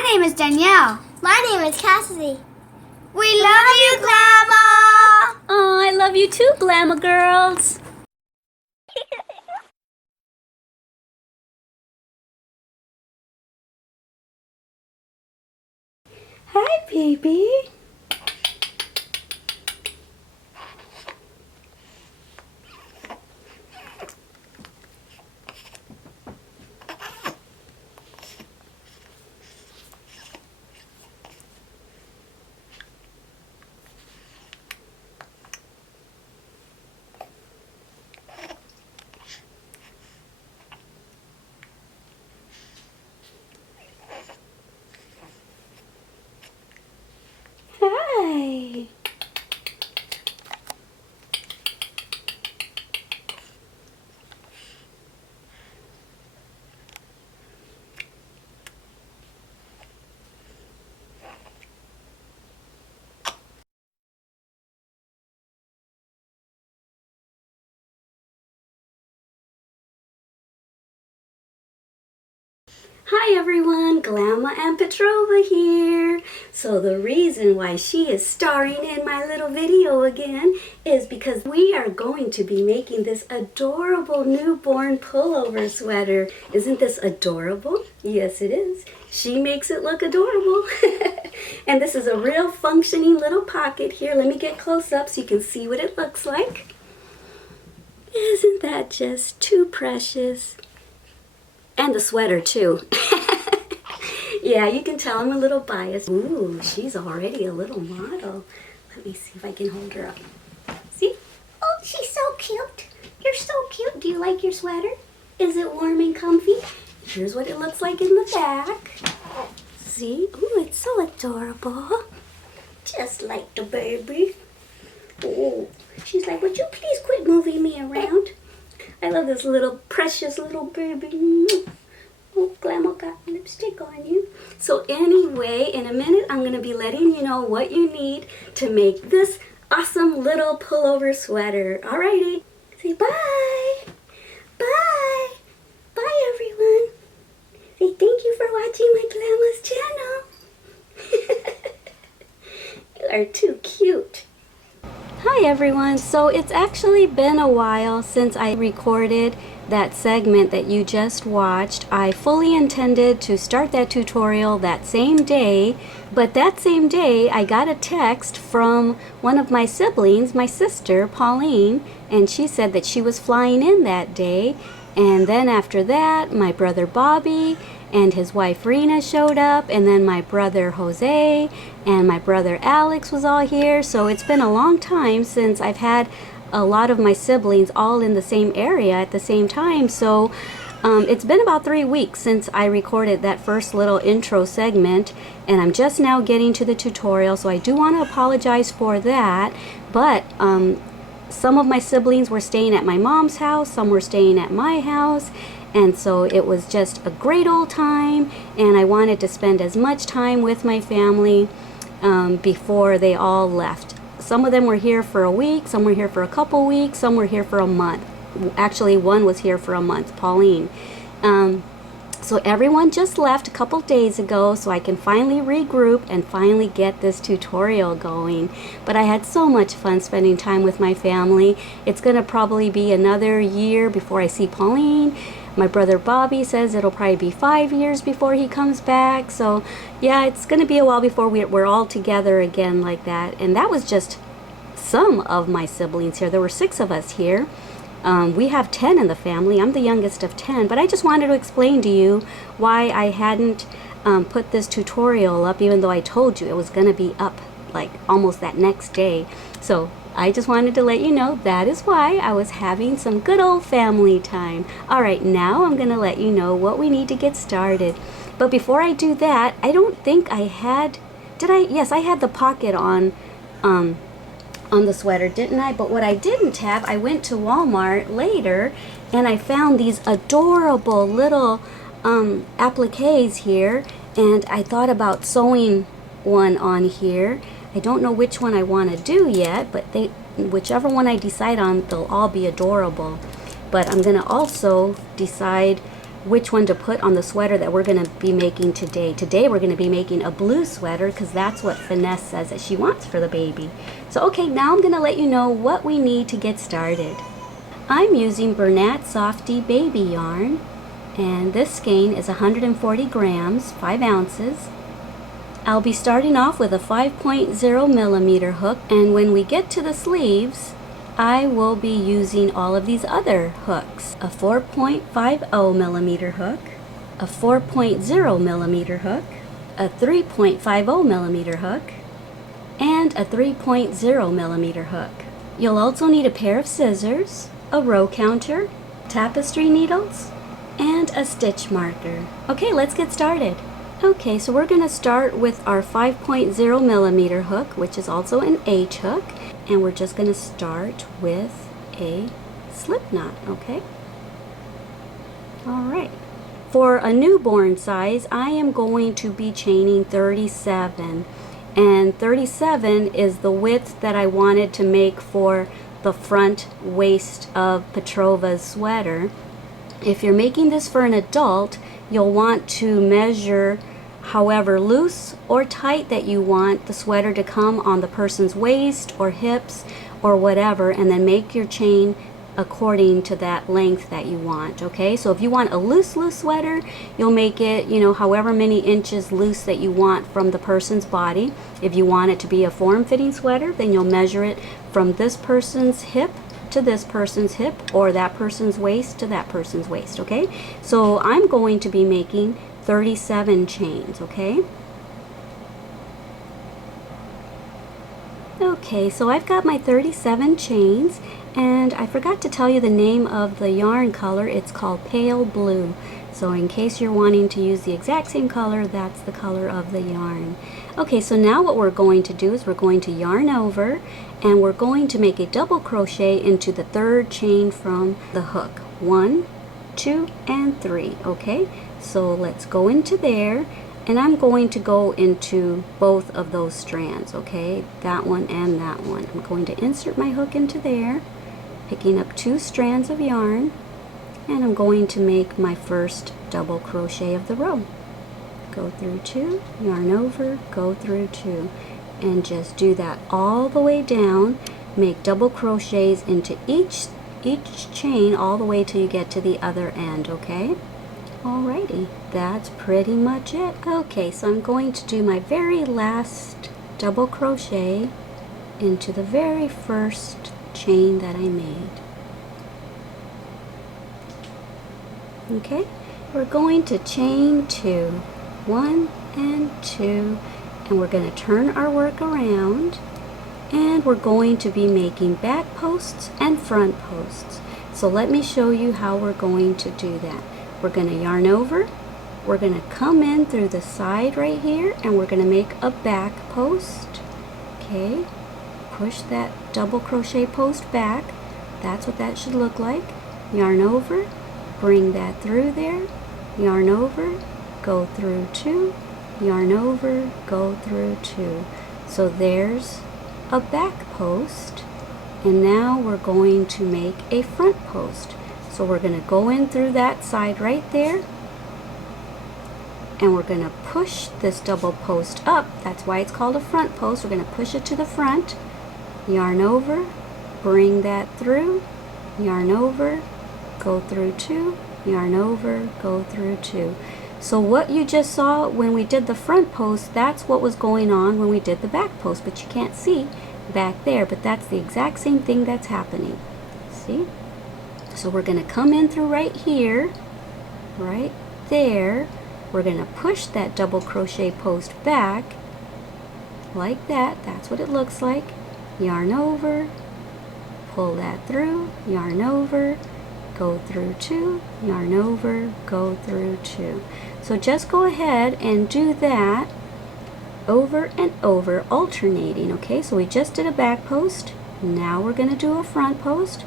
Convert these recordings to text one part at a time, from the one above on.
My name is Danielle. My name is Cassidy. We love you, Glama! Oh, I love you too, Glama girls. Hi, baby. Hi. Hi everyone, Glama and Petrova here. So the reason why she is starring in my little video again is because we are going to be making this adorable newborn pullover sweater. Isn't this adorable? Yes, it is. She makes it look adorable. And this is a real functioning little pocket here. Let me get close up so you can see what it looks like. Isn't that just too precious? And the sweater too. Yeah, you can tell I'm a little biased. Ooh, she's already a little model. Let me see if I can hold her up. See? Oh, she's so cute. You're so cute. Do you like your sweater? Is it warm and comfy? Here's what it looks like in the back. See? Ooh, it's so adorable. Just like the baby. Oh, she's like, would you please quit moving me around? I love this little precious little baby. Oh, Glama got lipstick on you. So anyway, in a minute, I'm going to be letting you know what you need to make this awesome little pullover sweater. Alrighty. Say bye. Bye. Bye, everyone. Say thank you for watching my Glama's channel. You are too cute. Hi everyone, so it's actually been a while since I recorded that segment that you just watched. I fully intended to start that tutorial that same day, but that same day I got a text from one of my siblings, my sister Pauline, and she said that she was flying in that day. And then after that, my brother Bobby and his wife Rena showed up, and then my brother Jose and my brother Alex was all here. So it's been a long time since I've had a lot of my siblings all in the same area at the same time. So it's been about 3 weeks since I recorded that first little intro segment, and I'm just now getting to the tutorial, so I do want to apologize for that. But some of my siblings were staying at my mom's house, some were staying at my house, and so it was just a great old time, and I wanted to spend as much time with my family before they all left. Some of them were here for a week, some were here for a couple weeks, some were here for a month. Actually, one was here for a month, Pauline. So everyone just left a couple days ago, so I can finally regroup and finally get this tutorial going. But I had so much fun spending time with my family. It's gonna probably be another year before I see Pauline. My brother Bobby says it'll probably be 5 years before he comes back. So yeah, it's gonna be a while before we're all together again like that. And that was just some of my siblings here. There were 6 of us here. We have 10 in the family. I'm the youngest of 10, but I just wanted to explain to you why I hadn't put this tutorial up, even though I told you it was going to be up like almost that next day. So I just wanted to let you know that is why I was having some good old family time. All right, now I'm going to let you know what we need to get started. But before I do that, I don't think I had, did I? Yes, I had the pocket on the sweater, didn't I? But what I didn't have, I went to Walmart later and I found these adorable little appliques here, and I thought about sewing one on here. I don't know which one I want to do yet, but whichever one I decide on, they'll all be adorable. But I'm gonna also decide which one to put on the sweater that we're going to be making today. Today we're going to be making a blue sweater because that's what Finesse says that she wants for the baby. So okay, now I'm going to let you know what we need to get started. I'm using Bernat Softy baby yarn, and this skein is 140 grams, 5 ounces. I'll be starting off with a 5.0 millimeter hook, and when we get to the sleeves, I will be using all of these other hooks. A 4.50 millimeter hook, a 4.0 millimeter hook, a 3.50 millimeter hook, and a 3.0 millimeter hook. You'll also need a pair of scissors, a row counter, tapestry needles, and a stitch marker. Okay, let's get started. Okay, so we're going to start with our 5.0 millimeter hook, which is also an H hook, and we're just going to start with a slip knot, okay? All right. For a newborn size, I am going to be chaining 37, and 37 is the width that I wanted to make for the front waist of Petrova's sweater. If you're making this for an adult, you'll want to measure however loose or tight that you want the sweater to come on the person's waist or hips or whatever, and then make your chain according to that length that you want. Okay, so if you want a loose sweater, you'll make it, you know, however many inches loose that you want from the person's body. If you want it to be a form-fitting sweater, then you'll measure it from this person's hip to this person's hip, or that person's waist to that person's waist. Okay, so I'm going to be making 37 chains. Okay, so I've got my 37 chains, and I forgot to tell you the name of the yarn color. It's called pale blue. So in case you're wanting to use the exact same color, that's the color of the yarn. Okay, so now what we're going to do is we're going to yarn over, and we're going to make a double crochet into the third chain from the hook. 1, 2, and 3. Okay, so let's go into there, and I'm going to go into both of those strands. Okay, that one and that one. I'm going to insert my hook into there, picking up 2 strands of yarn, and I'm going to make my first double crochet of the row. Go through 2, yarn over, go through 2, and just do that all the way down. Make double crochets into each chain all the way till you get to the other end. Okay, alrighty, that's pretty much it. Okay, so I'm going to do my very last double crochet into the very first chain that I made. Okay, we're going to chain 2, 1 and 2, and we're going to turn our work around, and we're going to be making back posts and front posts. So let me show you how we're going to do that. We're going to yarn over, we're going to come in through the side right here, and we're going to make a back post. Okay, push that double crochet post back. That's what that should look like. Yarn over, bring that through there, yarn over, go through 2, yarn over, go through 2. So there's a back post, and now we're going to make a front post. So we're going to go in through that side right there, and we're going to push this double post up. That's why it's called a front post. We're going to push it to the front, yarn over, bring that through, yarn over, go through 2, yarn over, go through 2. So what you just saw when we did the front post, that's what was going on when we did the back post, but you can't see back there, but that's the exact same thing that's happening. See? So we're going to come in through right here, right there. We're going to push that double crochet post back like that. That's what it looks like. Yarn over, pull that through, yarn over, go through 2, yarn over, go through 2. So just go ahead and do that over and over, alternating. Okay, so we just did a back post. Now we're going to do a front post.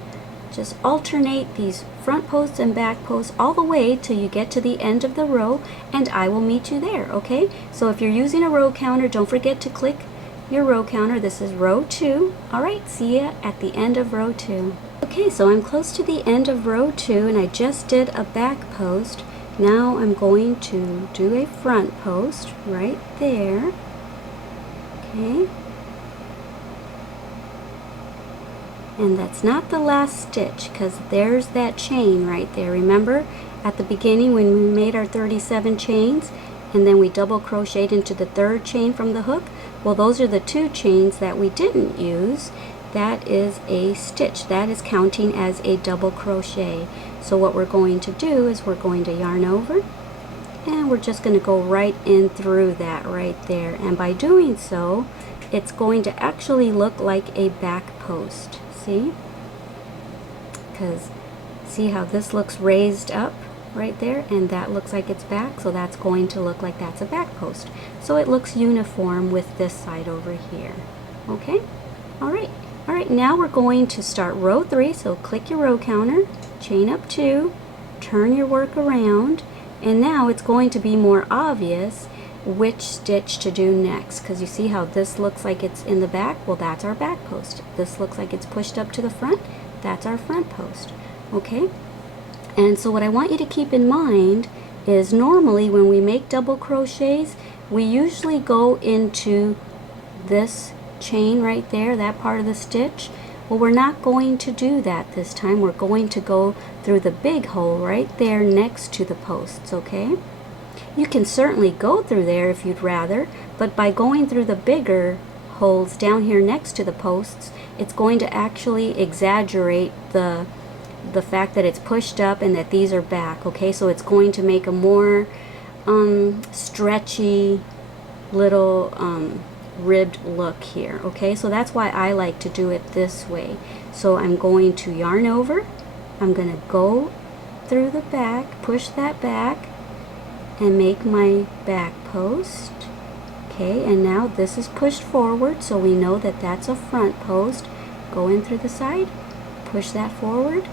Just alternate these front posts and back posts all the way till you get to the end of the row, and I will meet you there. Okay, so if you're using a row counter, don't forget to click your row counter. This is row 2. Alright, see ya at the end of row 2. Okay, so I'm close to the end of row 2, and I just did a back post. Now I'm going to do a front post right there. Okay. And that's not the last stitch, because there's that chain right there. Remember at the beginning when we made our 37 chains and then we double crocheted into the third chain from the hook? Well, those are the 2 chains that we didn't use. That is a stitch. That is counting as a double crochet. So what we're going to do is we're going to yarn over, and we're just going to go right in through that right there. And by doing so, it's going to actually look like a back post. See? Because see how this looks raised up right there, and that looks like it's back, so that's going to look like that's a back post. So it looks uniform with this side over here. Okay? Alright. Alright, now we're going to start row 3, so click your row counter, chain up 2, turn your work around, and now it's going to be more obvious which stitch to do next, because you see how this looks like it's in the back? Well, that's our back post. This looks like it's pushed up to the front. That's our front post. Okay? And so what I want you to keep in mind is normally when we make double crochets, we usually go into this chain right there, that part of the stitch. Well, we're not going to do that this time. We're going to go through the big hole right there next to the posts, okay? You can certainly go through there if you'd rather, but by going through the bigger holes down here next to the posts, it's going to actually exaggerate the fact that it's pushed up and that these are back, okay? So it's going to make a more stretchy little ribbed look here, okay? So that's why I like to do it this way. So I'm going to yarn over, I'm going to go through the back, push that back, and make my back post. Okay, and now this is pushed forward, so we know that that's a front post. Go in through the side, push that forward,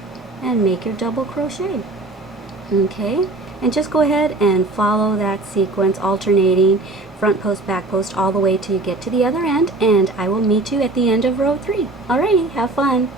and make your double crochet. Okay, and just go ahead and follow that sequence, alternating front post, back post, all the way till you get to the other end, and I will meet you at the end of row 3. Alrighty, have fun.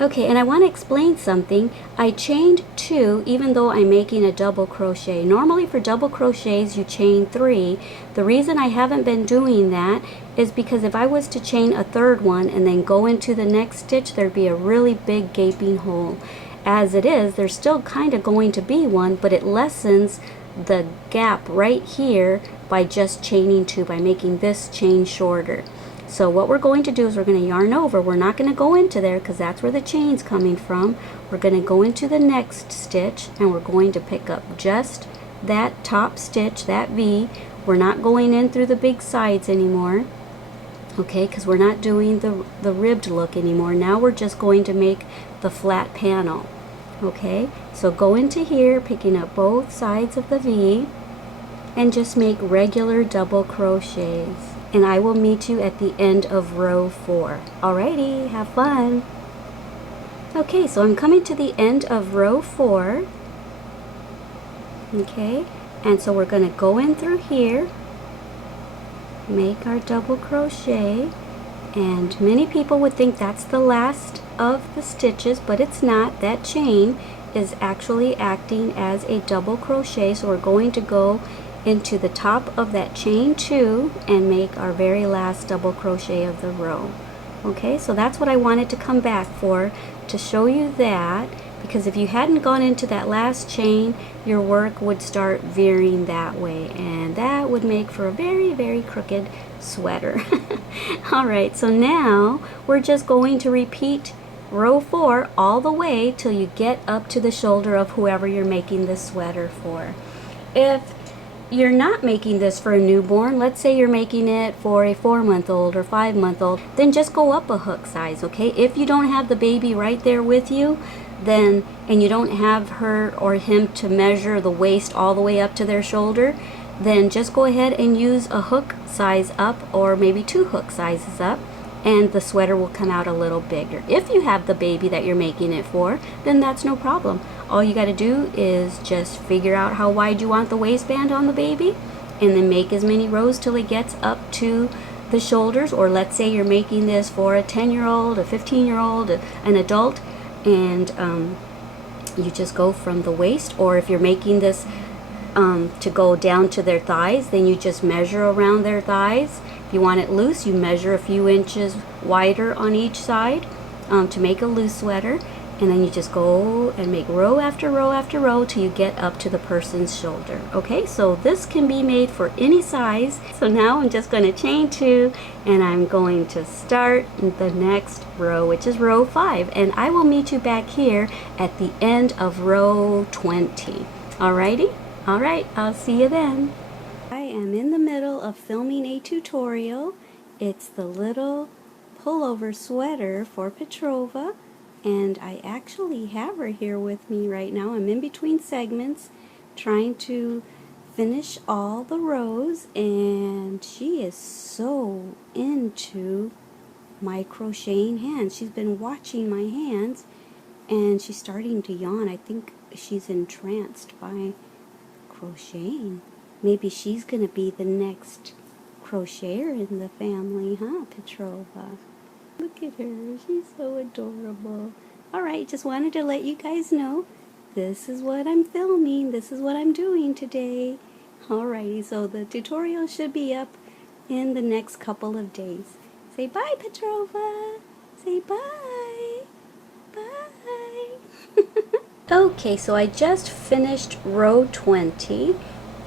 Okay, and I want to explain something. I chained 2 even though I'm making a double crochet. Normally for double crochets you chain 3. The reason I haven't been doing that is because if I was to chain a third one and then go into the next stitch, there'd be a really big gaping hole. As it is, there's still kind of going to be one, but it lessens the gap right here by just chaining 2, by making this chain shorter. So what we're going to do is we're going to yarn over. We're not going to go into there because that's where the chain's coming from. We're going to go into the next stitch and we're going to pick up just that top stitch, that V. We're not going in through the big sides anymore, okay, because we're not doing the ribbed look anymore. Now we're just going to make the flat panel, okay? So go into here, picking up both sides of the V, and just make regular double crochets. And I will meet you at the end of row 4. Alrighty, have fun. Okay, so I'm coming to the end of row 4. Okay, and so we're going to go in through here, make our double crochet, and many people would think that's the last of the stitches, but it's not. That chain is actually acting as a double crochet, so we're going to go into the top of that chain 2 and make our very last double crochet of the row. Okay, so that's what I wanted to come back for, to show you that, because if you hadn't gone into that last chain, your work would start veering that way, and that would make for a very, very crooked sweater. Alright, so now we're just going to repeat row 4 all the way till you get up to the shoulder of whoever you're making this sweater for. If you're not making this for a newborn, let's say you're making it for a 4-month-old or 5-month-old, then just go up a hook size, okay? If you don't have the baby right there with you, then, and you don't have her or him to measure the waist all the way up to their shoulder, then just go ahead and use a hook size up, or maybe 2 hook sizes up, and the sweater will come out a little bigger. If you have the baby that you're making it for, then that's no problem. All you got to do is just figure out how wide you want the waistband on the baby, and then make as many rows till it gets up to the shoulders. Or let's say you're making this for a 10-year-old, a 15-year-old, an adult, and you just go from the waist. Or if you're making this to go down to their thighs, then you just measure around their thighs. If you want it loose, you measure a few inches wider on each side to make a loose sweater. And then you just go and make row after row after row till you get up to the person's shoulder. Okay, so this can be made for any size. So now I'm just going to chain 2 and I'm going to start the next row, which is row 5. And I will meet you back here at the end of row 20. Alrighty? Alright, I'll see you then. I am in the middle of filming a tutorial. It's the little pullover sweater for Petrova. And I actually have her here with me right now. I'm in between segments trying to finish all the rows, and she is so into my crocheting hands. She's been watching my hands and she's starting to yawn. I think she's entranced by crocheting. Maybe she's gonna be the next crocheter in the family, huh, Petrova? Look at her, she's so adorable. Alright, just wanted to let you guys know this is what I'm filming, this is what I'm doing today. Alrighty, so the tutorial should be up in the next couple of days. Say bye, Petrova. Say bye. Bye. Okay, so I just finished row 20,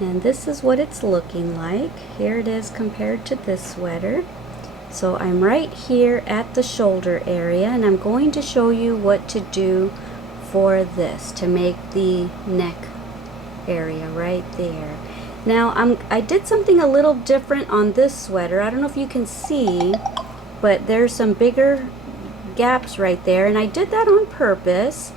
and this is what it's looking like. Here it is compared to this sweater. So I'm right here at the shoulder area, and I'm going to show you what to do for this to make the neck area right there. Now I did something a little different on this sweater. I don't know if you can see, but there's some bigger gaps right there, and I did that on purpose.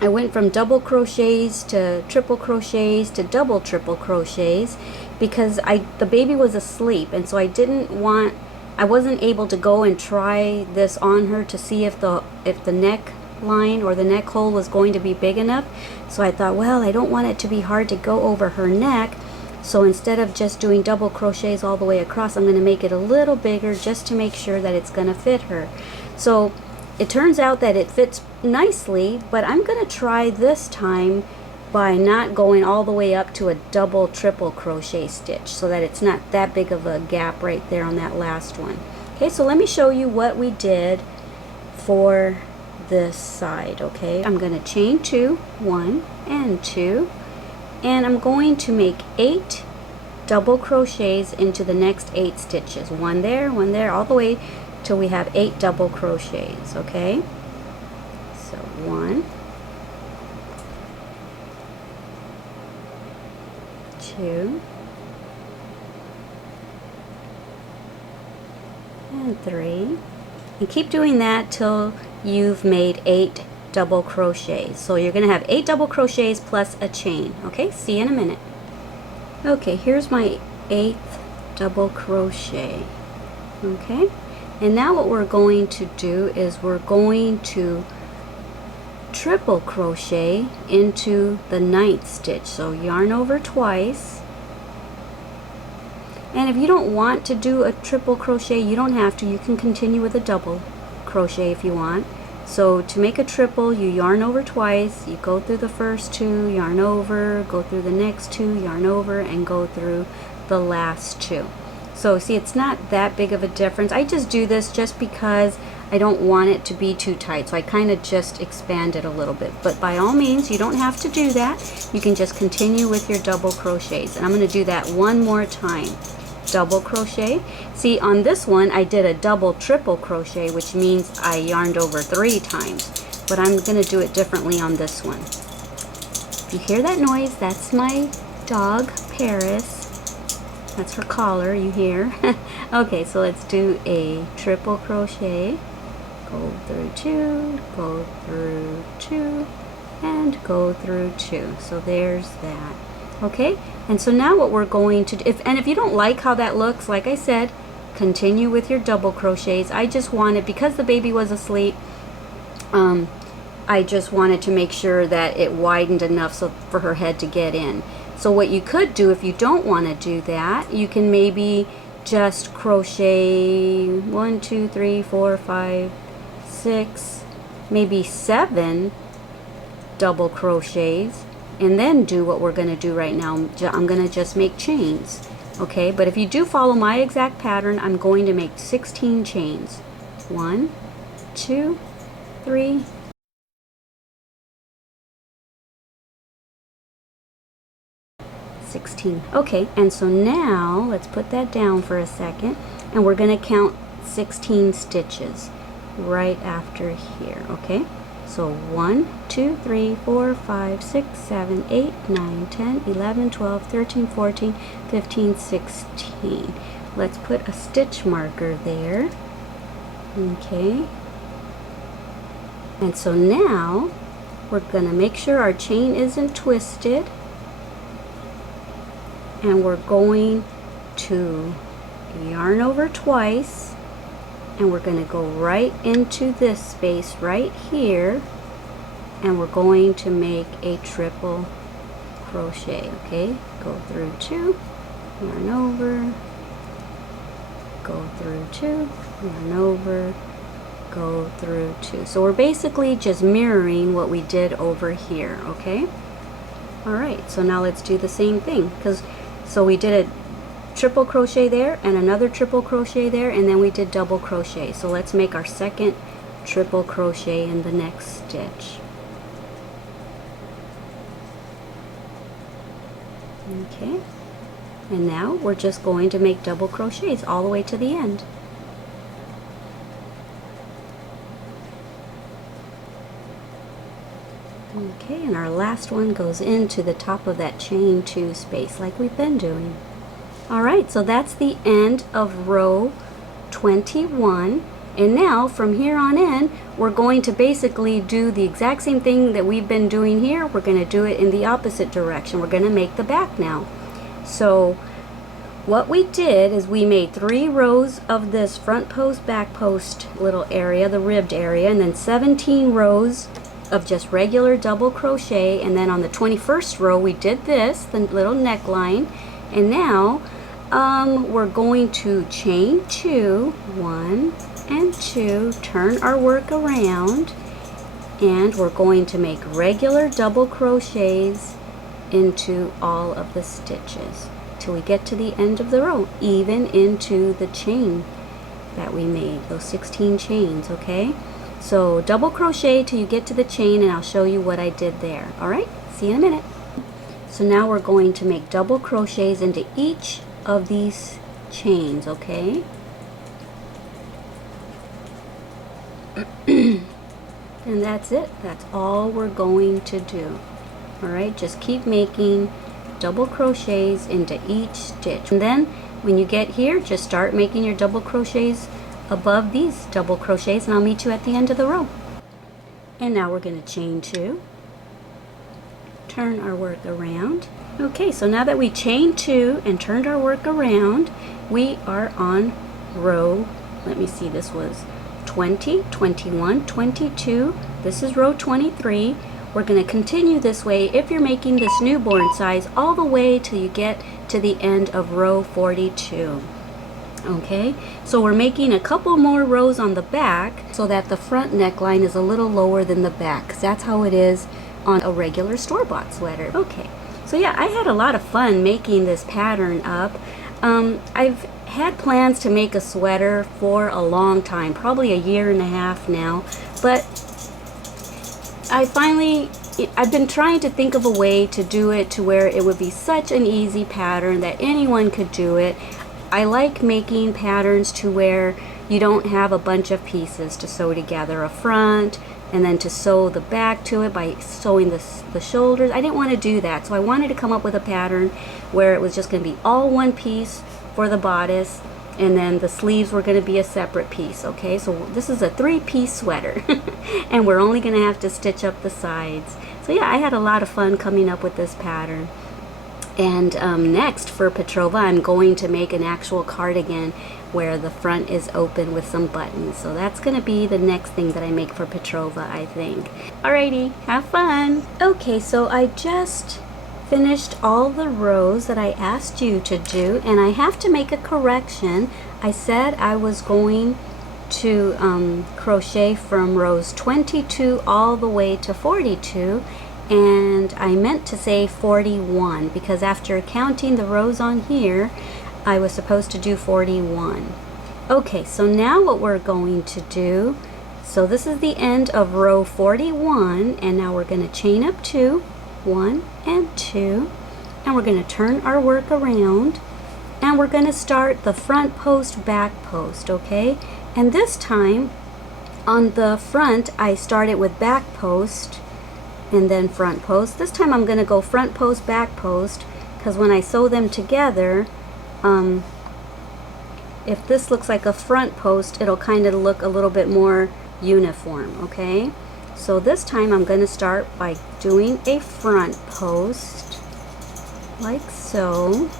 I went from double crochets to triple crochets to double triple crochets because the baby was asleep, and so I wasn't able to go and try this on her to see if the neckline or the neck hole was going to be big enough. So I thought, well, I don't want it to be hard to go over her neck, so instead of just doing double crochets all the way across, I'm going to make it a little bigger just to make sure that it's going to fit her. So it turns out that it fits nicely, but I'm going to try this time by not going all the way up to a double triple crochet stitch so that it's not that big of a gap right there on that last one. Okay, so let me show you what we did for this side. Okay, I'm going to chain 2, 1 and 2, and I'm going to make 8 double crochets into the next 8 stitches. One there, all the way till we have 8 double crochets. Okay, so 1, 2, and 3, and keep doing that till you've made 8 double crochets. So you're going to have 8 double crochets plus a chain. Okay, see you in a minute. Okay, here's my 8th double crochet. Okay, and now what we're going to do is we're going to triple crochet into the 9th stitch. So yarn over twice, and if you don't want to do a triple crochet, you don't have to. You can continue with a double crochet if you want. So to make a triple, you yarn over twice, you go through the first 2, yarn over, go through the next 2, yarn over, and go through the last 2. So see, it's not that big of a difference. I just do this just because I don't want it to be too tight, so I kind of just expand it a little bit. But by all means, you don't have to do that. You can just continue with your double crochets. And I'm going to do that one more time. Double crochet. See, on this one I did a double triple crochet, which means I yarned over 3 times, but I'm going to do it differently on this one. If you hear that noise, that's my dog Paris. That's her collar, you hear. Okay, so let's do a triple crochet, go through 2, go through 2, and go through 2. So there's that. Okay, and so now what we're going to do, if you don't like how that looks, like I said, continue with your double crochets. I just wanted, because the baby was asleep, I just wanted to make sure that it widened enough so for her head to get in. So what you could do, if you don't want to do that, you can maybe just crochet 1, 2, 3, 4, 5, 6, maybe 7 double crochets and then do what we're going to do right now. I'm going to just make chains. Okay, but if you do follow my exact pattern, I'm going to make 16 chains. 1, 2, 3, 16. Okay, and so now let's put that down for a second, and we're going to count 16 stitches right after here. Okay, so 1, 2, 3, 4, 5, 6, 7, 8, 9, 10, 11, 12, 13, 14, 15, 16. Let's put a stitch marker there. Okay, and so now we're going to make sure our chain isn't twisted, and we're going to yarn over twice, and we're going to go right into this space right here, and we're going to make a triple crochet. Okay, go through 2, yarn over, go through 2, yarn over, go through 2. So we're basically just mirroring what we did over here. Okay, all right, so now let's do the same thing, so we did a triple crochet there and another triple crochet there, and then we did double crochet. So let's make our second triple crochet in the next stitch. Okay, and now we're just going to make double crochets all the way to the end. Okay, and our last one goes into the top of that chain 2 space like we've been doing. Alright, so that's the end of row 21, and now from here on in we're going to basically do the exact same thing that we've been doing here. We're going to do it in the opposite direction. We're going to make the back now. So what we did is we made 3 rows of this front post, back post little area, the ribbed area, and then 17 rows of just regular double crochet, and then on the 21st row we did this, the little neckline, and now we're going to chain 2, 1 and 2, turn our work around, and we're going to make regular double crochets into all of the stitches till we get to the end of the row, even into the chain that we made, those 16 chains. Okay, so double crochet till you get to the chain, and I'll show you what I did there. Alright, see you in a minute. So now we're going to make double crochets into each of these chains. Okay, and that's it. That's all we're going to do. Alright, just keep making double crochets into each stitch, and then when you get here, just start making your double crochets above these double crochets, and I'll meet you at the end of the row. And now we're going to chain 2, turn our work around. Okay, so now that we chained 2 and turned our work around, we are on row, let me see, this was 20, 21, 22, this is row 23. We're going to continue this way if you're making this newborn size all the way till you get to the end of row 42. Okay, so we're making a couple more rows on the back so that the front neckline is a little lower than the back, because that's how it is on a regular store-bought sweater. Okay, so yeah, I had a lot of fun making this pattern up. I've had plans to make a sweater for a long time, probably a year and a half now, but I've been trying to think of a way to do it to where it would be such an easy pattern that anyone could do it. I like making patterns to where you don't have a bunch of pieces to sew together, a front and then to sew the back to it by sewing the shoulders. I didn't want to do that, so I wanted to come up with a pattern where it was just going to be all one piece for the bodice, and then the sleeves were going to be a separate piece. Okay, so this is a 3-piece sweater and we're only going to have to stitch up the sides. So yeah, I had a lot of fun coming up with this pattern. And next for Petrova, I'm going to make an actual cardigan where the front is open with some buttons. So that's going to be the next thing that I make for Petrova, I think. Alrighty, have fun! Okay, so I just finished all the rows that I asked you to do, and I have to make a correction. I said I was going to crochet from rows 22 all the way to 42, and I meant to say 41 because after counting the rows on here, I was supposed to do 41. Okay, so now what we're going to do, so this is the end of row 41, and now we're going to chain up 2, 1 and 2, and we're going to turn our work around, and we're going to start the front post, back post, okay? And this time on the front I started with back post and then front post. This time I'm going to go front post, back post, because when I sew them together, if this looks like a front post, it'll kind of look a little bit more uniform, okay? So this time I'm going to start by doing a front post like so,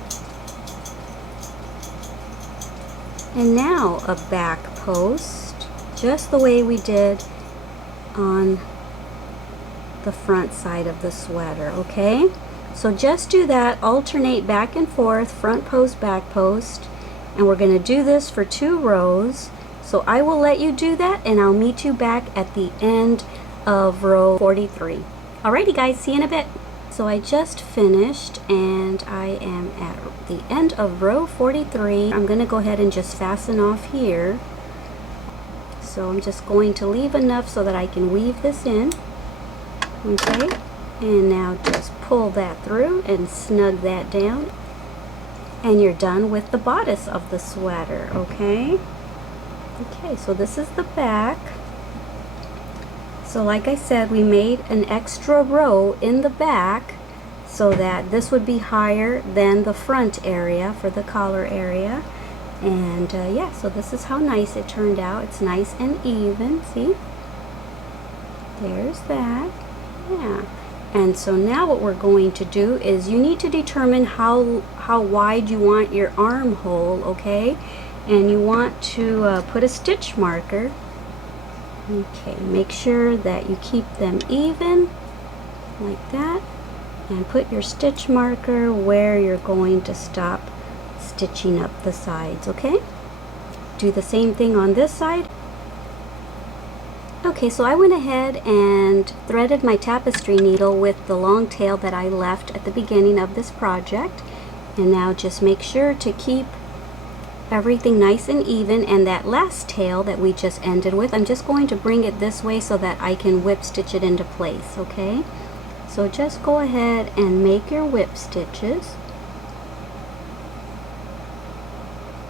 and now a back post just the way we did on the front side of the sweater, okay? So just do that, alternate back and forth, front post, back post, and we're going to do this for 2 rows. So I will let you do that, and I'll meet you back at the end of row 43. Alrighty guys, see you in a bit. So I just finished, and I am at the end of row 43. I'm going to go ahead and just fasten off here. So I'm just going to leave enough so that I can weave this in. Okay, and now just pull that through and snug that down, and you're done with the bodice of the sweater, okay? Okay, so this is the back. So like I said, we made an extra row in the back so that this would be higher than the front area for the collar area. And yeah, so this is how nice it turned out. It's nice and even, see? There's that. Yeah. And so now what we're going to do is you need to determine how wide you want your armhole, okay? And you want to put a stitch marker. Okay, make sure that you keep them even like that, and put your stitch marker where you're going to stop stitching up the sides, okay? Do the same thing on this side. Okay, so I went ahead and threaded my tapestry needle with the long tail that I left at the beginning of this project. And now just make sure to keep everything nice and even, and that last tail that we just ended with, I'm just going to bring it this way so that I can whip stitch it into place, okay? So just go ahead and make your whip stitches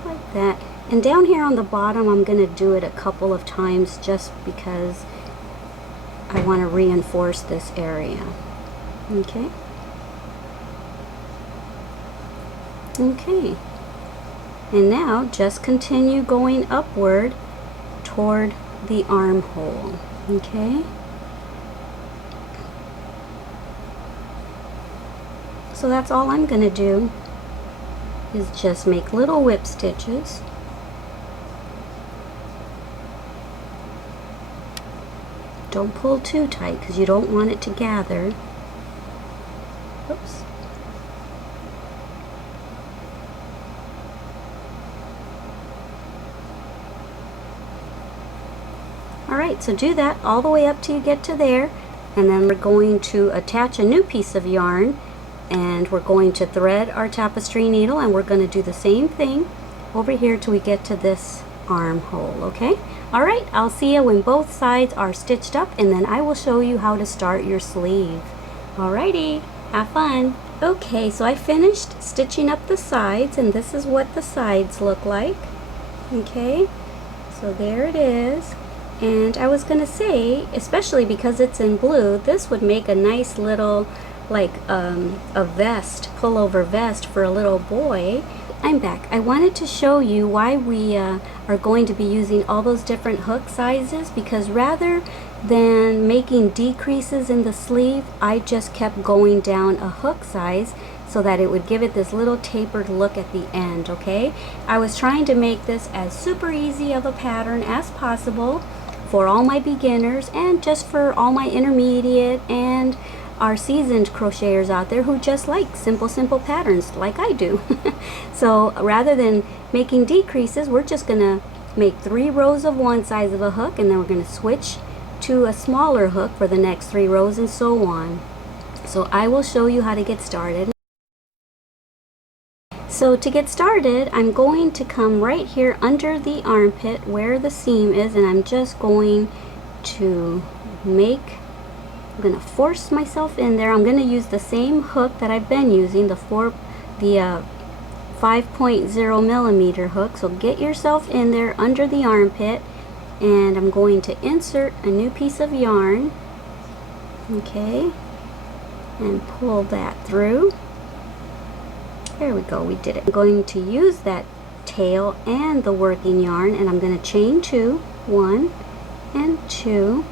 like that. And down here on the bottom, I'm going to do it a couple of times just because I want to reinforce this area. Okay. Okay. And now just continue going upward toward the armhole. Okay. So that's all I'm going to do is just make little whip stitches. Don't pull too tight because you don't want it to gather. Oops. Alright, so do that all the way up till you get to there, and then we're going to attach a new piece of yarn, and we're going to thread our tapestry needle, and we're going to do the same thing over here till we get to this armhole, okay? Alright, I'll see you when both sides are stitched up, and then I will show you how to start your sleeve. Alrighty, have fun! Okay, so I finished stitching up the sides, and this is what the sides look like. Okay, so there it is. And I was going to say, especially because it's in blue, this would make a nice little, like a vest, pullover vest for a little boy. I'm back. I wanted to show you why we are going to be using all those different hook sizes, because rather than making decreases in the sleeve, I just kept going down a hook size so that it would give it this little tapered look at the end, okay? I was trying to make this as super easy of a pattern as possible for all my beginners and just for all my intermediate and our seasoned crocheters out there who just like simple patterns like I do. So rather than making decreases, we're just gonna make 3 rows of one size of a hook, and then we're gonna switch to a smaller hook for the next 3 rows, and so on. So I will show you how to get started. So to get started, I'm going to come right here under the armpit where the seam is, and I'm just going to I'm going to force myself in there. I'm going to use the same hook that I've been using, the 5.0 millimeter hook. So get yourself in there under the armpit, and I'm going to insert a new piece of yarn, okay, and pull that through. There we go, we did it. I'm going to use that tail and the working yarn, and I'm going to chain 2, 1 and 2.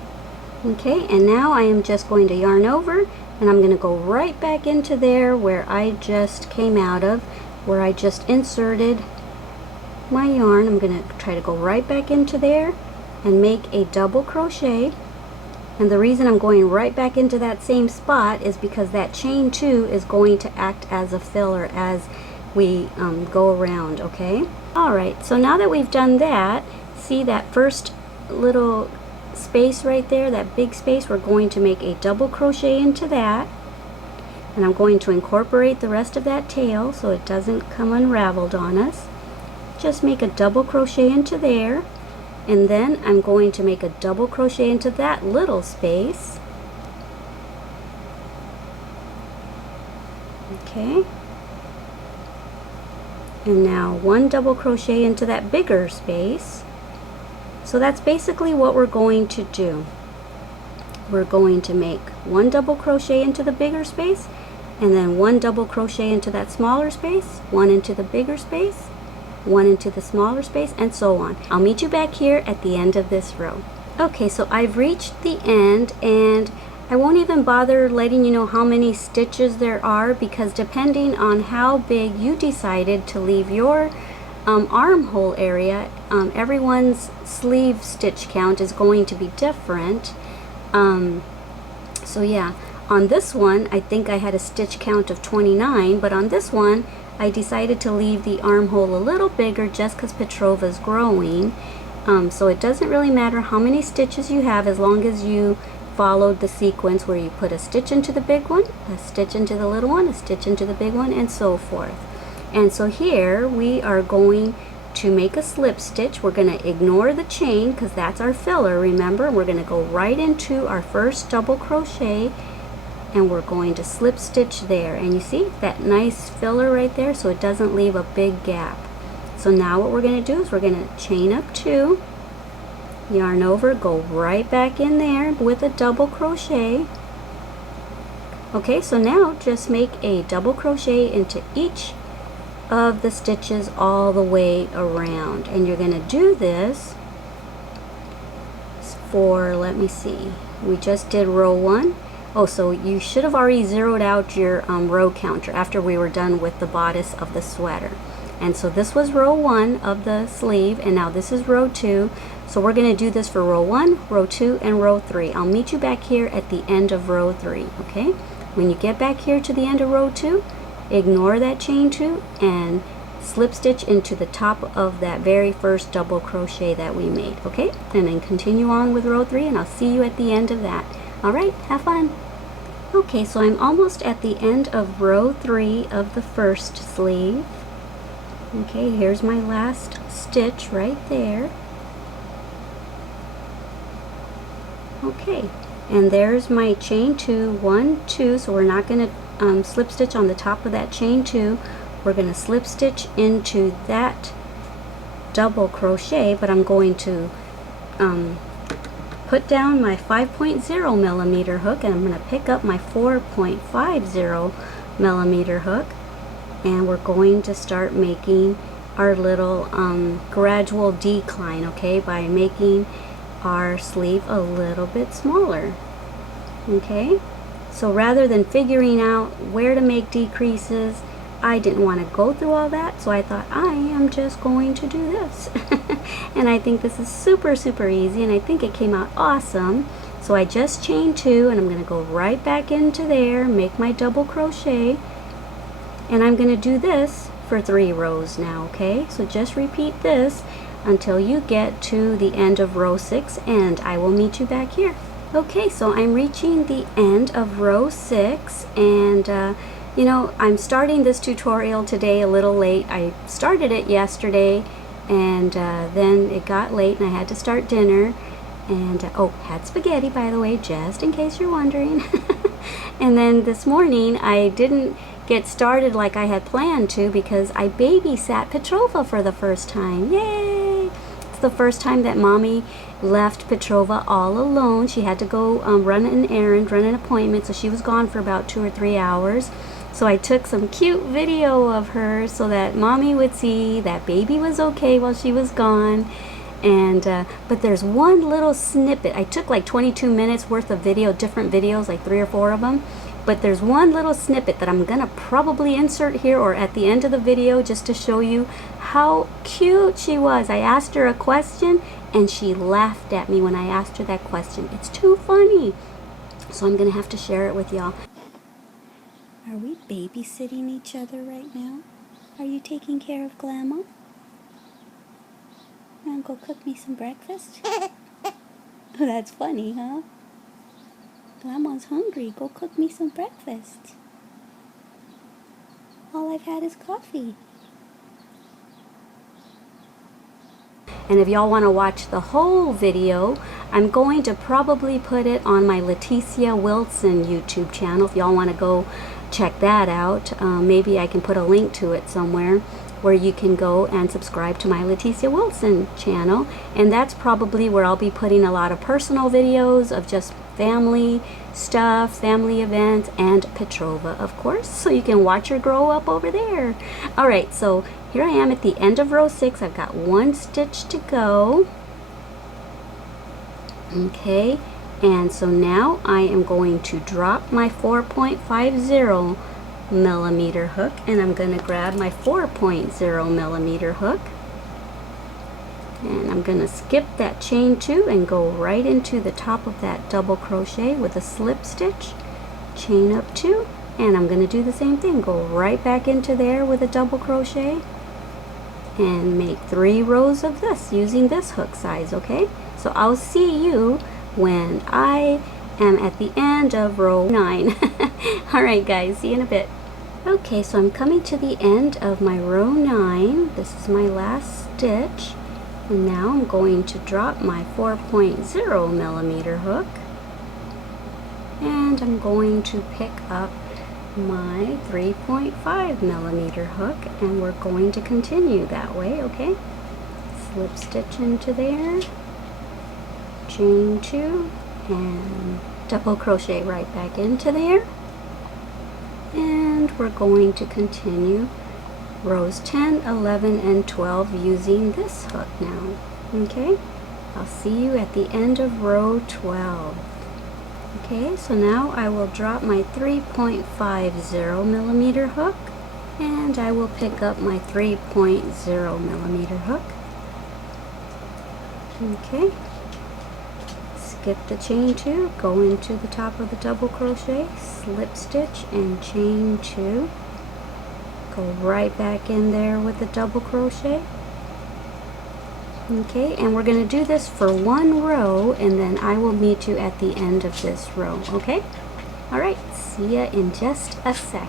Okay, and now I am just going to yarn over, and I'm going to go right back into there where I just came out of, where I just inserted my yarn. I'm going to try to go right back into there and make a double crochet. And the reason I'm going right back into that same spot is because that chain 2 is going to act as a filler as we go around, okay? Alright, so now that we've done that, see that first little space right there, that big space, we're going to make a double crochet into that. And I'm going to incorporate the rest of that tail so it doesn't come unraveled on us. Just make a double crochet into there. And then I'm going to make a double crochet into that little space. Okay. And now one double crochet into that bigger space. So that's basically what we're going to do. We're going to make one double crochet into the bigger space, and then one double crochet into that smaller space, one into the bigger space, one into the smaller space, and so on. I'll meet you back here at the end of this row. Okay, so I've reached the end, and I won't even bother letting you know how many stitches there are, because depending on how big you decided to leave your armhole area, everyone's sleeve stitch count is going to be different. So yeah, on this one I think I had a stitch count of 29, but on this one I decided to leave the armhole a little bigger just because Petrova's growing. So it doesn't really matter how many stitches you have, as long as you followed the sequence where you put a stitch into the big one, a stitch into the little one, a stitch into the big one, and so forth. And so here we are going to make a slip stitch. We're going to ignore the chain because that's our filler, remember. We're going to go right into our first double crochet, and we're going to slip stitch there, and you see that nice filler right there, so it doesn't leave a big gap. So now what we're going to do is we're going to chain up 2, yarn over, go right back in there with a double crochet. Okay, so now just make a double crochet into each of the stitches all the way around, and you're going to do this for, let me see, we just did row 1. Oh, so you should have already zeroed out your row counter after we were done with the bodice of the sweater. And so this was row 1 of the sleeve, and now this is row 2. So we're going to do this for row 1, row 2, and row 3. I'll meet you back here at the end of row 3, okay? When you get back here to the end of row 2, ignore that chain 2 and slip stitch into the top of that very first double crochet that we made, okay? And then continue on with row 3, and I'll see you at the end of that. Alright, have fun! Okay, so I'm almost at the end of row 3 of the first sleeve. Okay, here's my last stitch right there. Okay, and there's my chain 2, 1, 2, so we're not going to slip stitch on the top of that chain 2. We're going to slip stitch into that double crochet, but I'm going to put down my 5.0 millimeter hook, and I'm going to pick up my 4.50 millimeter hook, and we're going to start making our little gradual decline, okay, by making our sleeve a little bit smaller. Okay, so rather than figuring out where to make decreases, I didn't want to go through all that, so I thought I am just going to do this. And I think this is super easy, and I think it came out awesome. So I just chained 2, and I'm going to go right back into there, make my double crochet, and I'm going to do this for 3 rows now, okay? So just repeat this until you get to the end of row 6, and I will meet you back here. Okay, so I'm reaching the end of row 6, and you know, I'm starting this tutorial today a little late. I started it yesterday, and then it got late and I had to start dinner. And oh, had spaghetti, by the way, just in case you're wondering. And then this morning I didn't get started like I had planned to because I babysat Petrova for the first time. Yay! It's the first time that Mommy left Petrova all alone. She had to go run an errand, run an appointment, so she was gone for about 2 or 3 hours. So I took some cute video of her so that Mommy would see that baby was okay while she was gone. And but there's one little snippet. I took like 22 minutes worth of video, different videos, like 3 or 4 of them. But there's one little snippet that I'm gonna probably insert here or at the end of the video just to show you how cute she was. I asked her a question and she laughed at me when I asked her that question. It's too funny. So I'm gonna have to share it with y'all. Are we babysitting each other right now? Are you taking care of Glama? Wanna go cook me some breakfast? Oh, that's funny, huh? Glama's hungry. Go cook me some breakfast. All I've had is coffee. And if y'all want to watch the whole video, I'm going to probably put it on my Leticia Wilson YouTube channel. If y'all want to go check that out, maybe I can put a link to it somewhere where you can go and subscribe to my Leticia Wilson channel. And that's probably where I'll be putting a lot of personal videos of just family stuff, family events, and Petrova, of course, so you can watch her grow up over there. Alright, so here I am at the end of row 6. I've got 1 stitch to go. Okay, and so now I am going to drop my 4.50 millimeter hook, and I'm going to grab my 4.0 millimeter hook, and I'm going to skip that chain 2 and go right into the top of that double crochet with a slip stitch, chain up 2, and I'm going to do the same thing, go right back into there with a double crochet and make 3 rows of this using this hook size. Okay, so I'll see you when I am at the end of row 9. Alright guys, see you in a bit. Okay, so I'm coming to the end of my row 9. This is my last stitch. And now I'm going to drop my 4.0 millimeter hook. And I'm going to pick up my 3.5 millimeter hook. And we're going to continue that way, okay? Slip stitch into there. Chain 2. And double crochet right back into there. And we're going to continue rows 10, 11, and 12 using this hook now. Okay, I'll see you at the end of row 12. Okay, so now I will drop my 3.50 millimeter hook, and I will pick up my 3.0 millimeter hook. Okay, skip the chain 2, go into the top of the double crochet, slip stitch and chain 2, go right back in there with the double crochet. Okay, and we're going to do this for 1 row, and then I will meet you at the end of this row. Okay, alright, see ya in just a sec.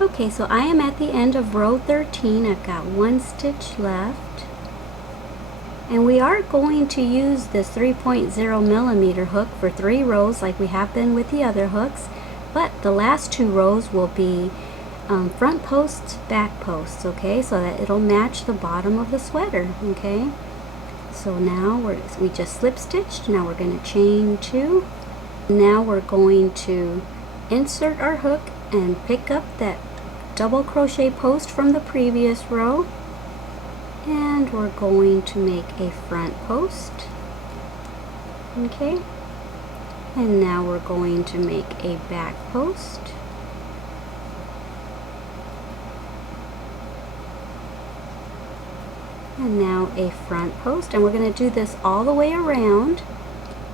Okay, so I am at the end of row 13. I've got 1 stitch left. And we are going to use this 3.0 millimeter hook for 3 rows like we have been with the other hooks, but the last 2 rows will be front posts, back posts, okay, so that it'll match the bottom of the sweater. Okay, so now we just slip stitched. Now we're going to chain 2. Now we're going to insert our hook and pick up that double crochet post from the previous row. And we're going to make a front post. Okay, and now we're going to make a back post. And now a front post, and we're going to do this all the way around.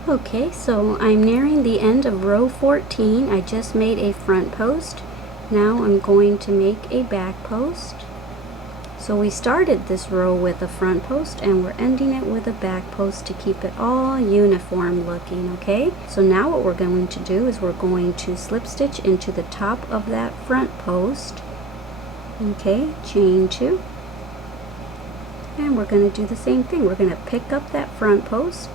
Okay, so I'm nearing the end of row 14. I just made a front post. Now I'm going to make a back post. So So we started this row with a front post and we're ending it with a back post to keep it all uniform looking, okay? So now what we're going to do is we're going to slip stitch into the top of that front post, okay, chain 2, and we're going to do the same thing. We're going to pick up that front post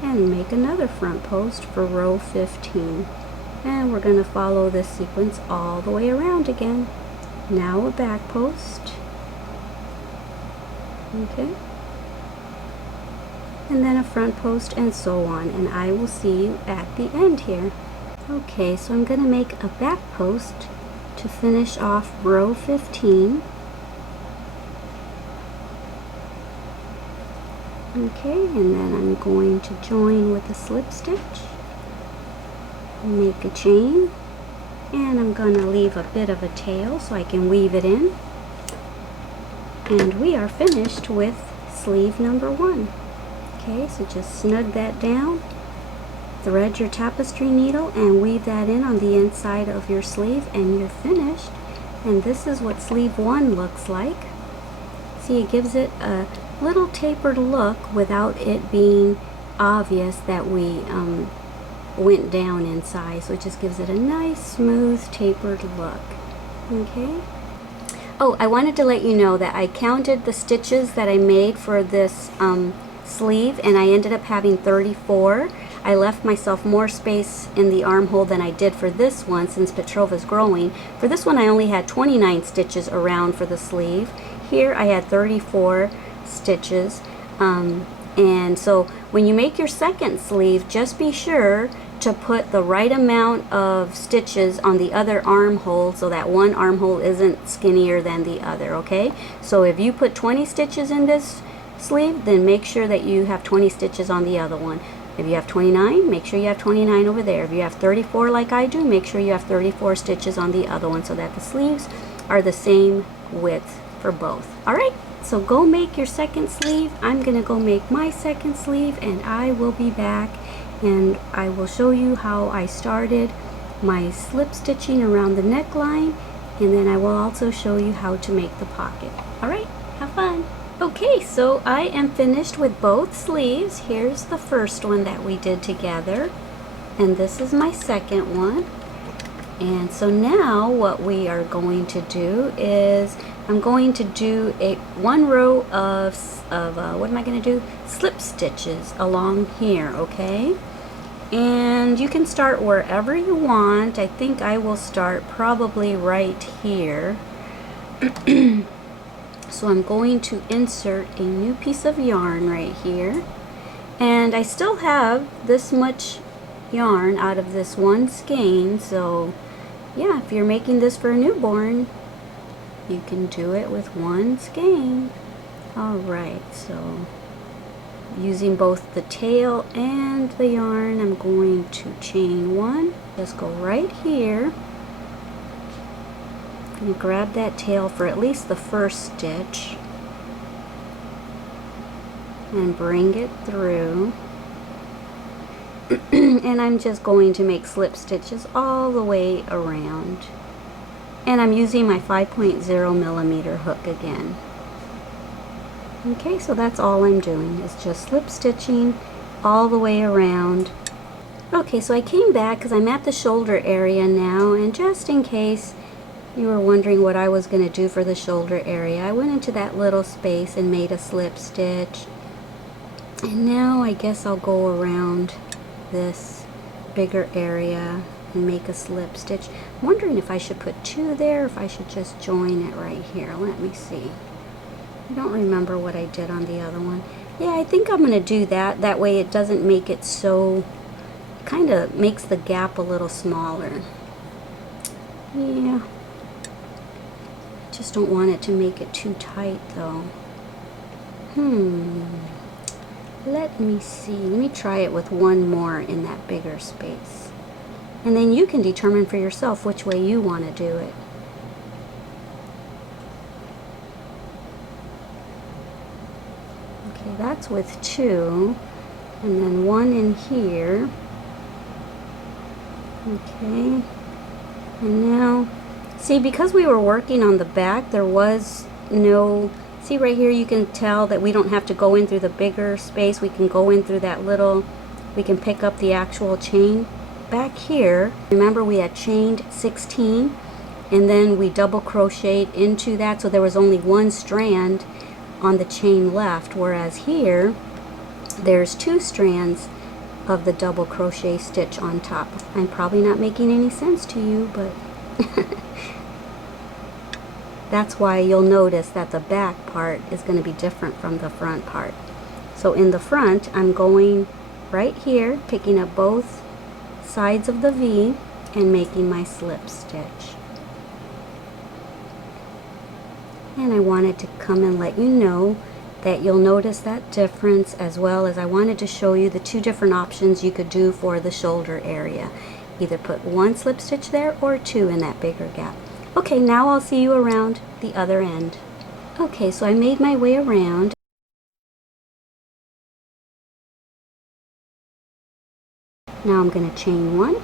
and make another front post for row 15, and we're going to follow this sequence all the way around again. Now a back post, okay, and then a front post, and so on, and I will see you at the end here. Okay, so I'm going to make a back post to finish off row 15. Okay, and then I'm going to join with a slip stitch, make a chain, and I'm going to leave a bit of a tail so I can weave it in. And we are finished with sleeve number 1. Okay, so just snug that down, thread your tapestry needle and weave that in on the inside of your sleeve, and you're finished. And this is what sleeve 1 looks like. See, it gives it a little tapered look without it being obvious that we went down in size, so it just gives it a nice smooth tapered look. Okay. Oh, I wanted to let you know that I counted the stitches that I made for this sleeve, and I ended up having 34. I left myself more space in the armhole than I did for this one since Petrova's growing. For this one I only had 29 stitches around for the sleeve. Here I had 34 stitches, and so when you make your second sleeve, just be sure to put the right amount of stitches on the other armhole so that one armhole isn't skinnier than the other, okay? So if you put 20 stitches in this sleeve, then make sure that you have 20 stitches on the other one. If you have 29, make sure you have 29 over there. If you have 34 like I do, make sure you have 34 stitches on the other one so that the sleeves are the same width for both. Alright, so go make your second sleeve. I'm going to go make my second sleeve, and I will be back and I will show you how I started my slip stitching around the neckline, and then I will also show you how to make the pocket. Alright, have fun! Okay, so I am finished with both sleeves. Here's the first one that we did together, and this is my second one. And so now what we are going to do is I'm going to do one row of what am I going to do? Slip stitches along here, okay? And you can start wherever you want. I think I will start probably right here. So I'm going to insert a new piece of yarn right here, and I still have this much yarn out of this one skein, so yeah, if you're making this for a newborn, you can do it with one skein. Alright, so using both the tail and the yarn, I'm going to chain 1, just go right here. I'm going to grab that tail for at least the first stitch and bring it through. And I'm just going to make slip stitches all the way around. And I'm using my 5.0 millimeter hook again. Okay, so that's all I'm doing is just slip stitching all the way around. Okay, so I came back because I'm at the shoulder area now, and just in case you were wondering what I was going to do for the shoulder area, I went into that little space and made a slip stitch. And now I guess I'll go around this bigger area and make a slip stitch. I'm wondering if I should put 2 there or if I should just join it right here. Let me see. I don't remember what I did on the other one. Yeah, I think I'm going to do that. That way it doesn't make it so, kind of makes the gap a little smaller. Yeah. Just don't want it to make it too tight though. Let me see. Let me try it with one more in that bigger space. And then you can determine for yourself which way you want to do it. Okay, that's with 2. And then 1 in here. Okay. And now, see, because we were working on the back, there was no See right here, you can tell that we don't have to go in through the bigger space. We can go in through that little, we can pick up the actual chain. Back here, remember we had chained 16 and then we double crocheted into that, so there was only one strand on the chain left, whereas here there's 2 strands of the double crochet stitch on top. I'm probably not making any sense to you, but that's why you'll notice that the back part is going to be different from the front part. So in the front, I'm going right here, picking up both sides of the V and making my slip stitch. And I wanted to come and let you know that you'll notice that difference, as well as I wanted to show you the 2 different options you could do for the shoulder area. Either put 1 slip stitch there or 2 in that bigger gap. Okay, now I'll see you around the other end. Okay, so I made my way around. Now I'm going to chain 1,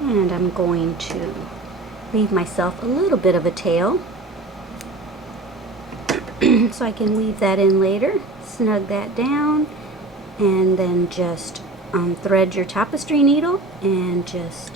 and I'm going to leave myself a little bit of a tail so I can weave that in later. Snug that down, and then just thread your tapestry needle and just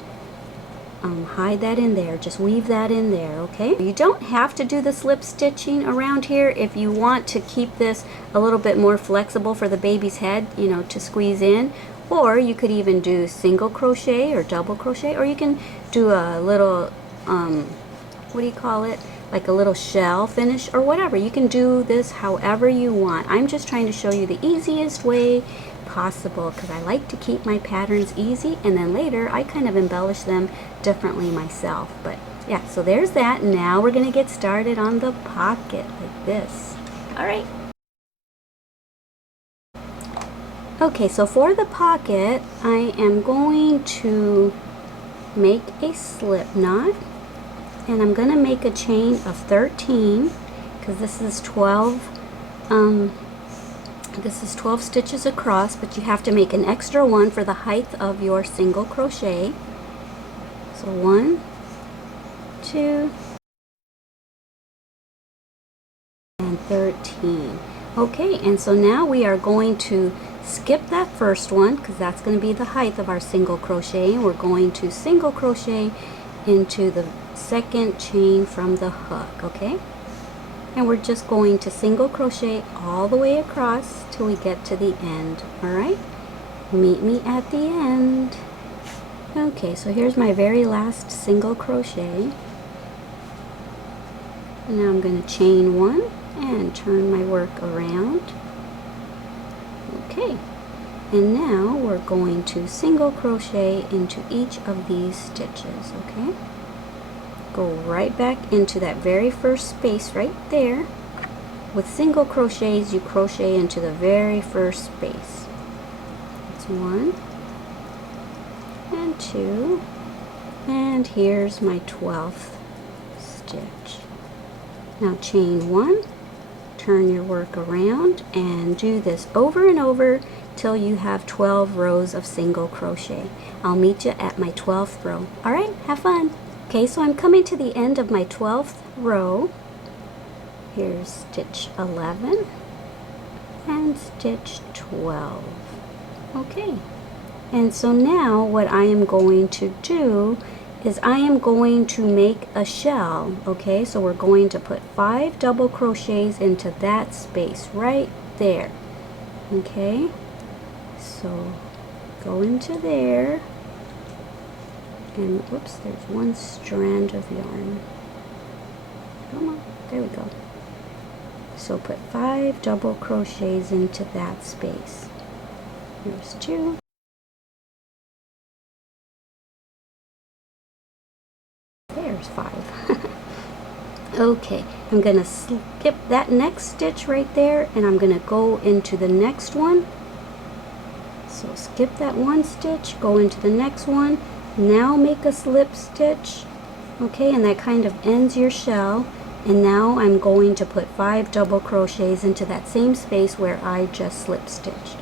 hide that in there. Just weave that in there, okay? You don't have to do the slip stitching around here if you want to keep this a little bit more flexible for the baby's head, you know, to squeeze in. Or you could even do single crochet or double crochet, or you can do a little, what do you call it? Like a little shell finish or whatever. You can do this however you want. I'm just trying to show you the easiest way possible because I like to keep my patterns easy, and then later I kind of embellish them differently myself. But yeah, so there's that. Now we're going to get started on the pocket like this. All right. Okay, so for the pocket, I am going to make a slip knot, and I'm going to make a chain of 13 because this is 12 stitches across, but you have to make an extra one for the height of your single crochet. So 1, 2, and 13. Okay, and so now we are going to skip that first one because that's going to be the height of our single crochet, and we're going to single crochet into the second chain from the hook, okay? And we're just going to single crochet all the way across till we get to the end. All right, meet me at the end. Okay, so here's my very last single crochet, and now I'm going to chain 1 and turn my work around. Okay, and now we're going to single crochet into each of these stitches. Okay, go right back into that very first space right there. With single crochets, you crochet into the very first space. It's 1 and 2, and here's my 12th stitch. Now chain 1, turn your work around, and do this over and over till you have 12 rows of single crochet. I'll meet you at my 12th row. All right, have fun. Okay, so I'm coming to the end of my 12th row. Here's stitch 11 and stitch 12. Okay, and so now what I am going to do is I am going to make a shell. Okay, so we're going to put 5 double crochets into that space right there. Okay, so go into there, and whoops, there's one strand of yarn. Come on, there we go. So put 5 double crochets into that space. Here's 2. There's 5. Okay, I'm going to skip that next stitch right there, and I'm going to go into the next one. So skip that one stitch, go into the next one, now make a slip stitch. Okay, and that kind of ends your shell. And now I'm going to put 5 double crochets into that same space where I just slip stitched.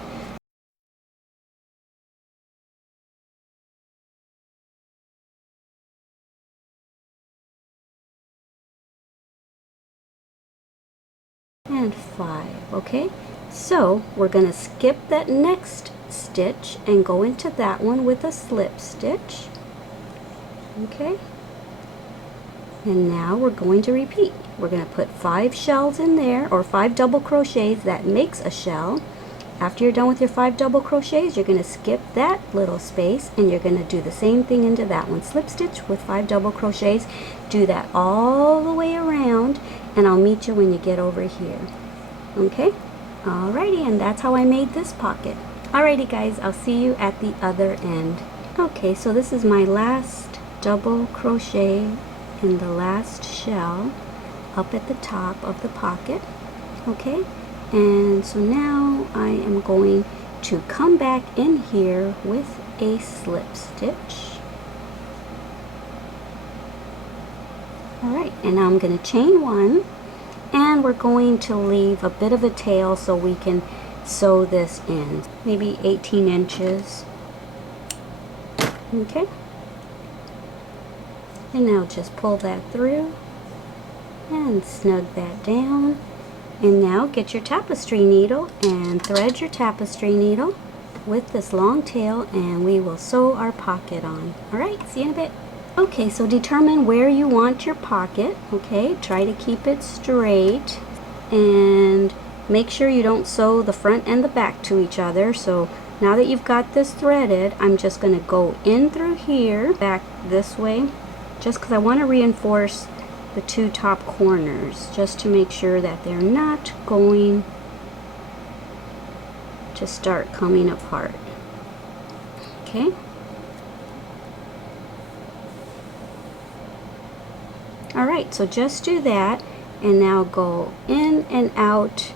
5. Okay, so we're going to skip that next stitch and go into that one with a slip stitch. Okay, and now we're going to repeat. We're going to put 5 shells in there, or 5 double crochets that makes a shell. After you're done with your 5 double crochets, you're going to skip that little space and you're going to do the same thing into that one. Slip stitch with 5 double crochets. Do that all the way around, and I'll meet you when you get over here. Okay? Alrighty, and that's how I made this pocket. Alrighty guys, I'll see you at the other end. Okay, so this is my last double crochet in the last shell up at the top of the pocket. Okay? And so now I am going to come back in here with a slip stitch. Alright, and now I'm going to chain 1, and we're going to leave a bit of a tail so we can sew this in, maybe 18 inches. Okay, and now just pull that through and snug that down. And now get your tapestry needle and thread your tapestry needle with this long tail, and we will sew our pocket on. Alright, see you in a bit. Okay, so determine where you want your pocket. Okay, try to keep it straight and make sure you don't sew the front and the back to each other. So now that you've got this threaded, I'm just going to go in through here, back this way, just because I want to reinforce the 2 top corners, just to make sure that they're not going to start coming apart. Okay. Alright, so just do that, and now go in and out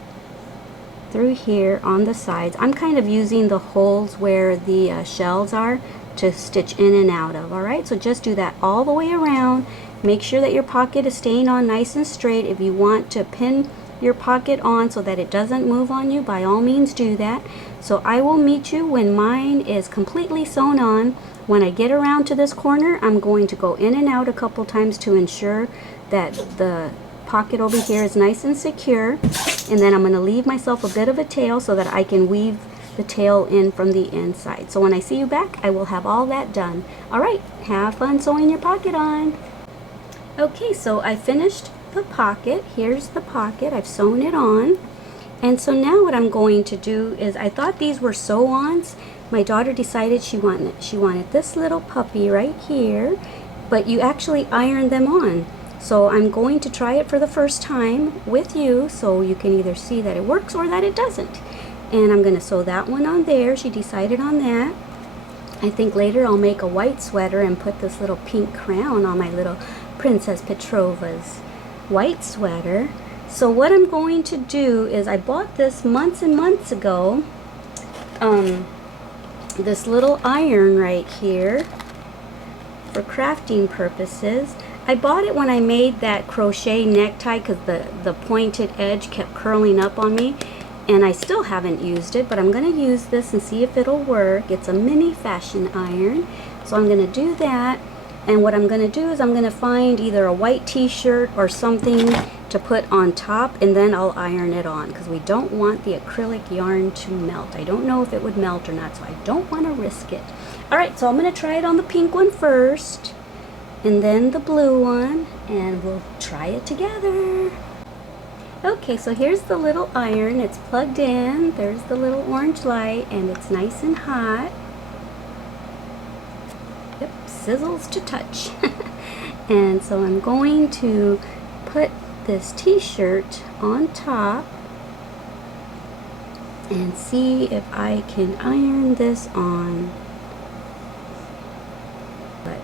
through here on the sides. I'm kind of using the holes where the shells are to stitch in and out of. Alright, so just do that all the way around. Make sure that your pocket is staying on nice and straight. If you want to pin your pocket on so that it doesn't move on you, by all means do that. So I will meet you when mine is completely sewn on. When I get around to this corner, I'm going to go in and out a couple times to ensure that the pocket over here is nice and secure. And then I'm going to leave myself a bit of a tail so that I can weave the tail in from the inside. So when I see you back, I will have all that done. Alright, have fun sewing your pocket on. Okay, so I finished the pocket. Here's the pocket. I've sewn it on. And so now what I'm going to do is, I thought these were sew-ons. My daughter decided she wanted this little puppy right here, but you actually iron them on. So I'm going to try it for the first time with you so you can either see that it works or that it doesn't. And I'm going to sew that one on there. She decided on that. I think later I'll make a white sweater and put this little pink crown on my little Princess Petrova's white sweater. So what I'm going to do is, I bought this months and months ago, this little iron right here for crafting purposes. I bought it when I made that crochet necktie because the pointed edge kept curling up on me, and I still haven't used it, but I'm going to use this and see if it'll work. It's a mini fashion iron, so I'm going to do that. And what I'm going to do is I'm going to find either a white t-shirt or something to put on top, and then I'll iron it on, because we don't want the acrylic yarn to melt. I don't know if it would melt or not, so I don't want to risk it. Alright, so I'm going to try it on the pink one first, and then the blue one, and we'll try it together. Okay, so here's the little iron. It's plugged in. There's the little orange light, and it's nice and hot. Yep, sizzles to touch. And so I'm going to put this t-shirt on top and see if I can iron this on. But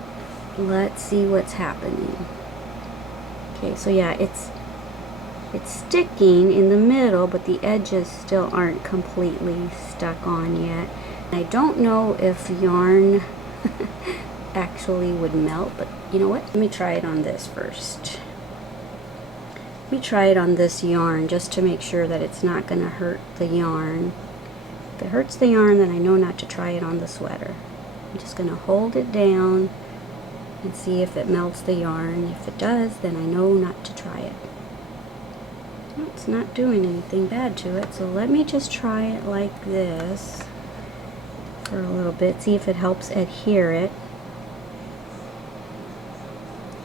let's see what's happening. Okay, so yeah, it's sticking in the middle, but the edges still aren't completely stuck on yet. I don't know if yarn actually would melt, but you know what? Let me try it on this first. Let me try it on this yarn just to make sure that it's not going to hurt the yarn. If it hurts the yarn, then I know not to try it on the sweater. I'm just going to hold it down and see if it melts the yarn. If it does, then I know not to try it. It's not doing anything bad to it, so let me just try it like this for a little bit, see if it helps adhere it.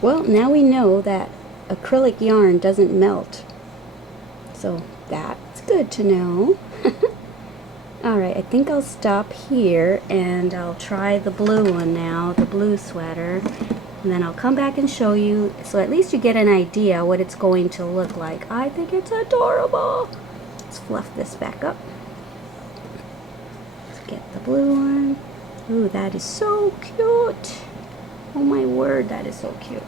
Well, now we know that acrylic yarn doesn't melt, so that's good to know. Alright, I think I'll stop here and I'll try the blue one now, the blue sweater, and then I'll come back and show you, so at least you get an idea what it's going to look like. I think it's adorable. Let's fluff this back up. Let's get the blue one. Ooh, that is so cute. Oh my word, that is so cute.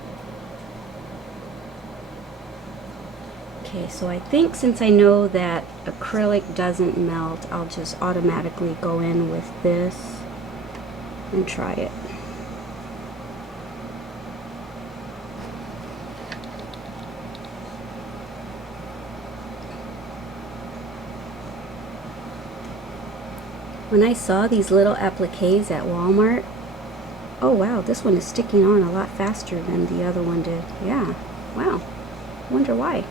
Okay, so I think since I know that acrylic doesn't melt, I'll just automatically go in with this and try it. When I saw these little appliques at Walmart, oh wow, this one is sticking on a lot faster than the other one did. Yeah, wow, wonder why.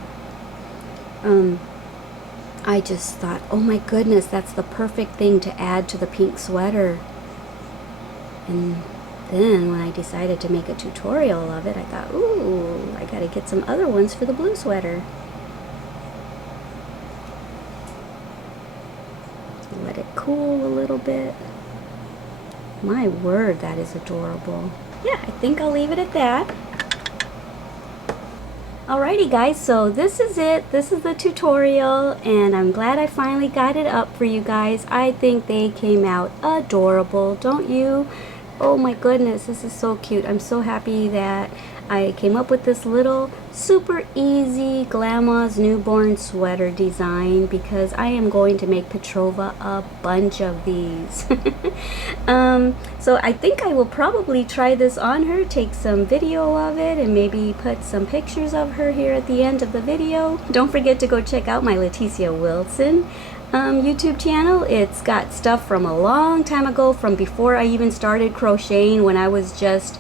I just thought, oh my goodness, that's the perfect thing to add to the pink sweater. And then when I decided to make a tutorial of it, I thought, ooh, I gotta get some other ones for the blue sweater. Let it cool a little bit. My word, that is adorable. Yeah, I think I'll leave it at that. Alrighty guys, so this is it. This is the tutorial, and I'm glad I finally got it up for you guys. I think they came out adorable, don't you? Oh my goodness, this is so cute. I'm so happy that I came up with this little super easy Glama's newborn sweater design, because I am going to make Petrova a bunch of these. So I think I will probably try this on her, take some video of it, and maybe put some pictures of her here at the end of the video. Don't forget to go check out my Leticia Wilson YouTube channel. It's got stuff from a long time ago, from before I even started crocheting, when I was just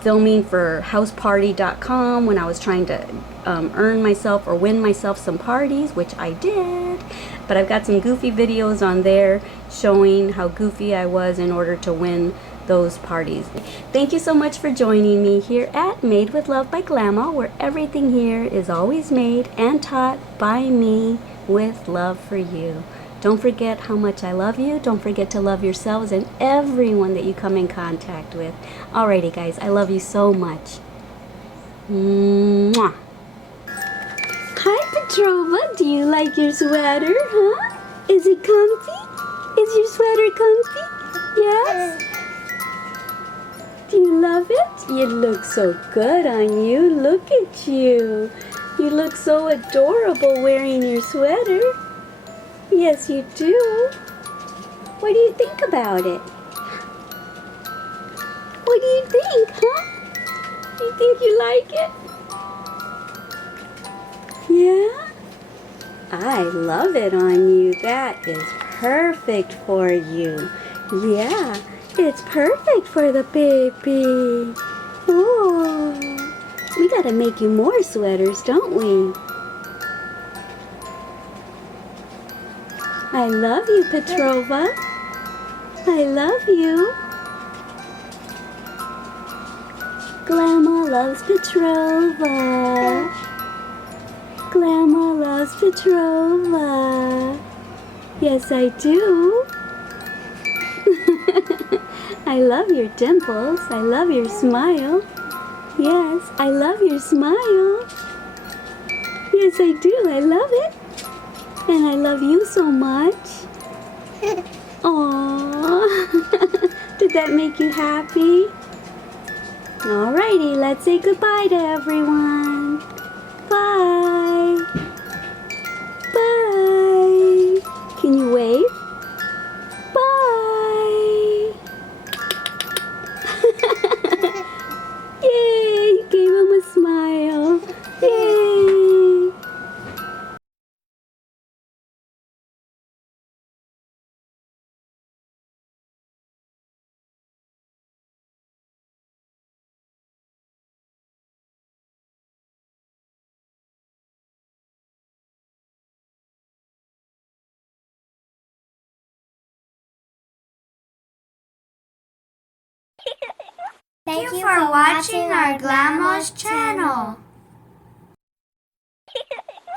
filming for houseparty.com, when I was trying to earn myself or win myself some parties, which I did. But I've got some goofy videos on there showing how goofy I was in order to win those parties. Thank you so much for joining me here at Made with Love by Glama, where everything here is always made and taught by me with love for you. Don't forget how much I love you. Don't forget to love yourselves and everyone that you come in contact with. Alrighty guys, I love you so much. Mwah. Hi Petrova, do you like your sweater, huh? Is it comfy? Is your sweater comfy? Yes? Do you love it? You look so good on you. Look at you. You look so adorable wearing your sweater. Yes, you do. What do you think about it? What do you think, huh? You think you like it? Yeah? I love it on you. That is perfect for you. Yeah, it's perfect for the baby. Oh, we gotta make you more sweaters, don't we? I love you, Petrova. I love you. Glama loves Petrova. Glama loves Petrova. Yes, I do. I love your dimples. I love your smile. Yes, I love your smile. Yes, I do. I love it. And I love you so much. Aww. Did that make you happy? Alrighty, let's say goodbye to everyone. Bye. Bye. Can you wave? Bye. Yay, you gave him a smile. Yay. Thank you for watching our Glama's channel.